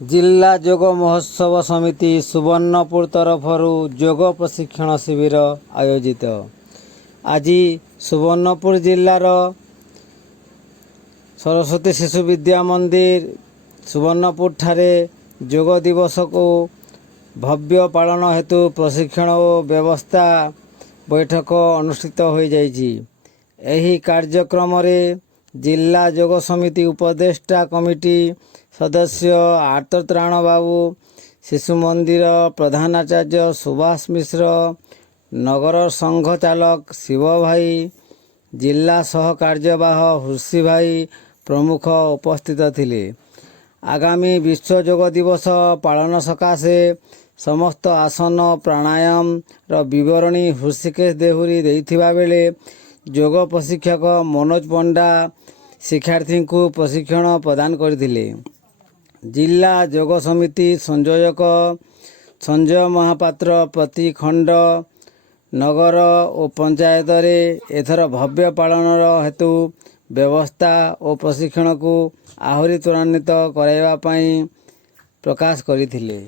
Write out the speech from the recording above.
जिला जोग महोत्सव समिति सुवर्णपुर तरफर जोग प्रशिक्षण शिविर आयोजित। आज सुवर्णपुर जिलार सरस्वती शिशु विद्या मंदिर सुवर्णपुर ठारे जोग दिवस को भव्य पालन हेतु प्रशिक्षण और व्यवस्था बैठक अनुष्ठित हो जाइछि। एही कार्यक्रम रे जिला जोग समिति उपदेष्टा कमिटी सदस्य आर्तत्राण बाबू, शिशु मंदिर प्रधानाचार्य सुभाष मिश्र, नगर संघ चालक शिव भाई, जिला सह कार्यवाह हुर्सी भाई प्रमुख उपस्थित थिले। आगामी विश्व जोग दिवस पालन सकाशे समस्त आसन प्राणायाम र विवरणी हृषिकेश देहुरी देइथिबा बेले जोग प्रशिक्षक मनोज पंडा शिक्षार्थी को प्रशिक्षण प्रदान करथिले। जिला जोग समिति संयोजक संजय महापात्र प्रति खंड नगर और पंचायत रे एथर भव्य पालन हेतु व्यवस्था और प्रशिक्षण को आहरी त्वरान्वित कराइबा पई प्रकाश करथिले।